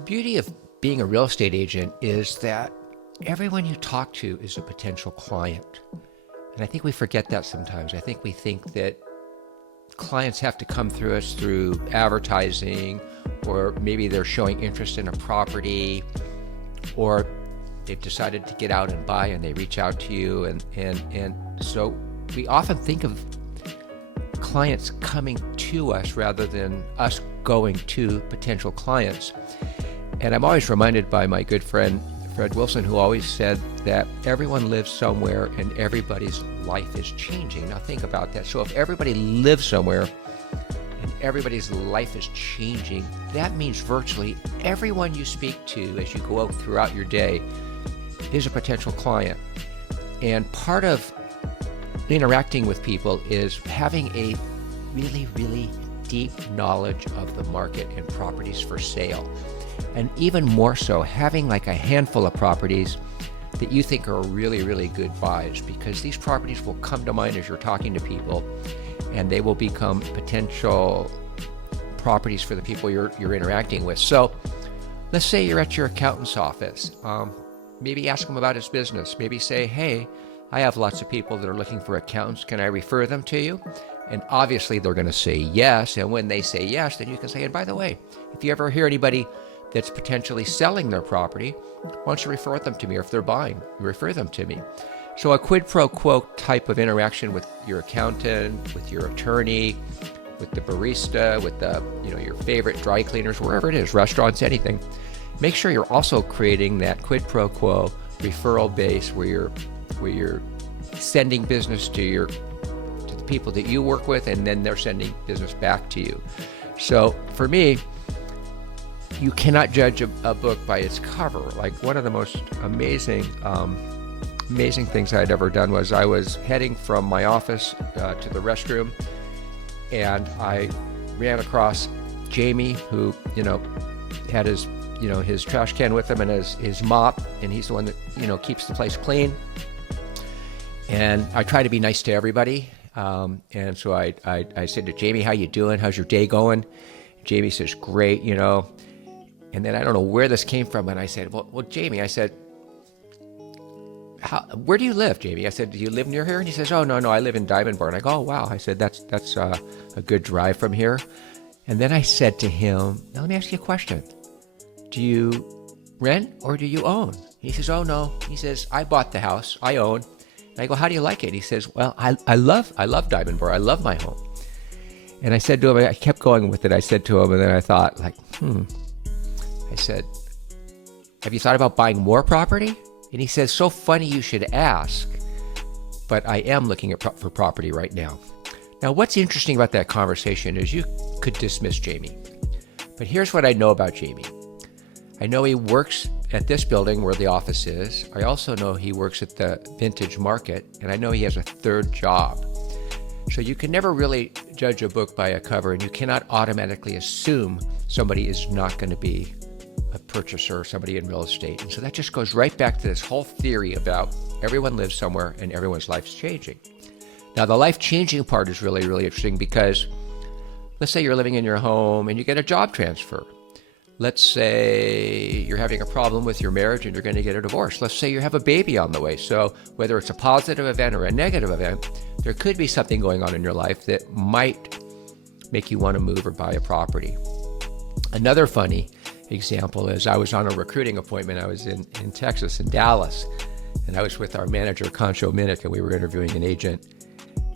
The beauty of being a real estate agent is that everyone you talk to is a potential client. And I think we forget that sometimes. I think we think that clients have to come through us through advertising, or maybe they're showing interest in a property, or they've decided to get out and buy and they reach out to you. And so we often think of clients coming to us rather than us going to potential clients. And I'm always reminded by my good friend Fred Wilson, who always said that everyone lives somewhere and everybody's life is changing. Now think about that. So if everybody lives somewhere and everybody's life is changing, that means virtually everyone you speak to as you go out throughout your day is a potential client. And part of interacting with people is having a really, really deep knowledge of the market and properties for sale. And even more so, having like a handful of properties that you think are really, really good buys, because these properties will come to mind as you're talking to people, and they will become potential properties for the people you're interacting with. So let's say you're at your accountant's office. Maybe ask him about his business. Maybe say, hey, I have lots of people that are looking for accountants. Can I refer them to you? And obviously they're going to say yes. And when they say yes, then you can say, and by the way, if you ever hear anybody that's potentially selling their property, why don't you refer them to me? Or if they're buying, refer them to me. So a quid pro quo type of interaction with your accountant, with your attorney, with the barista, with the your favorite dry cleaners, wherever it is, restaurants, anything. Make sure you're also creating that quid pro quo referral base where you're sending business to the people that you work with, and then they're sending business back to you. So for me, you cannot judge a book by its cover. Like one of the most amazing things I'd ever done was I was heading from my office to the restroom, and I ran across Jamie, who had his trash can with him and his mop, and he's the one that keeps the place clean. And I try to be nice to everybody. And so I said to Jamie, how you doing? How's your day going? Jamie says, great, And then I don't know where this came from. And I said, well, Jamie, I said, where do you live, Jamie? I said, do you live near here? And he says, oh, no, I live in Diamond Bar. And I go, oh, wow. I said, that's a good drive from here. And then I said to him, now let me ask you a question. Do you rent or do you own? He says, oh, no. He says, I bought the house. I own. And I go, how do you like it? He says, well, I love Diamond Bar. I love my home. And I said to him, I kept going with it. I said to him, and then I thought, I said, have you thought about buying more property? And he says, so funny you should ask, but I am looking for property right now. Now, what's interesting about that conversation is you could dismiss Jamie. But here's what I know about Jamie. I know he works at this building where the office is. I also know he works at the Vintage Market, and I know he has a third job. So you can never really judge a book by a cover, and you cannot automatically assume somebody is not going to be a purchaser or somebody in real estate. And so that just goes right back to this whole theory about everyone lives somewhere and everyone's life's changing. Now, the life changing part is really, really interesting, because let's say you're living in your home and you get a job transfer. Let's say you're having a problem with your marriage and you're going to get a divorce. Let's say you have a baby on the way. So whether it's a positive event or a negative event, there could be something going on in your life that might make you want to move or buy a property. Another funny example is I was on a recruiting appointment. I was in Texas, in Dallas, and I was with our manager, Concho Minnick, and we were interviewing an agent.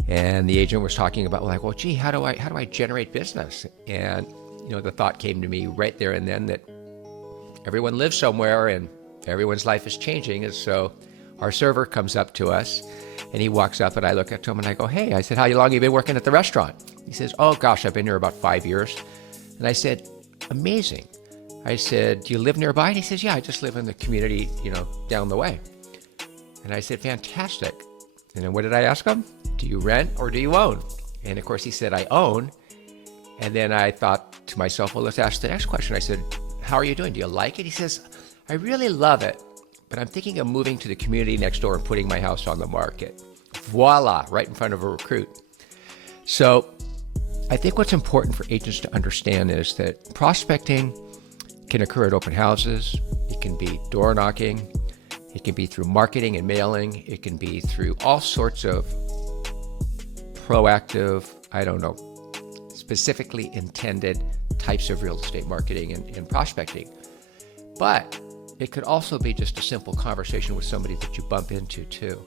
And the agent was talking about, well, gee, how do I generate business? And the thought came to me right there and then that everyone lives somewhere and everyone's life is changing. And so our server comes up to us and he walks up, and I look at him and I go, hey, I said, how long have you been working at the restaurant? He says, oh gosh, I've been here about 5 years. And I said, amazing. I said, do you live nearby? And he says, yeah, I just live in the community, down the way. And I said, fantastic. And then what did I ask him? Do you rent or do you own? And of course he said, I own. And then I thought to myself, well, let's ask the next question. I said, how are you doing? Do you like it? He says, I really love it, but I'm thinking of moving to the community next door and putting my house on the market. Voila, right in front of a recruit. So I think what's important for agents to understand is that prospecting can occur at open houses. It can be door knocking. It can be through marketing and mailing. It can be through all sorts of proactive, specifically intended types of real estate marketing and prospecting. But it could also be just a simple conversation with somebody that you bump into too.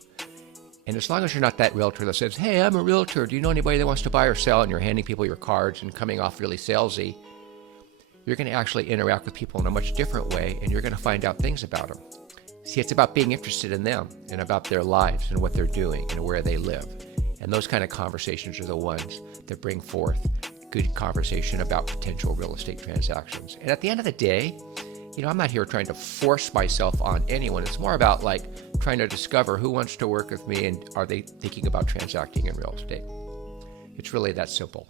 And as long as you're not that realtor that says, hey, I'm a realtor, do you know anybody that wants to buy or sell? And you're handing people your cards and coming off really salesy, you're going to actually interact with people in a much different way, and you're going to find out things about them. See, it's about being interested in them and about their lives and what they're doing and where they live. And those kind of conversations are the ones that bring forth good conversation about potential real estate transactions. And at the end of the day, I'm not here trying to force myself on anyone. It's more about trying to discover who wants to work with me and are they thinking about transacting in real estate. It's really that simple.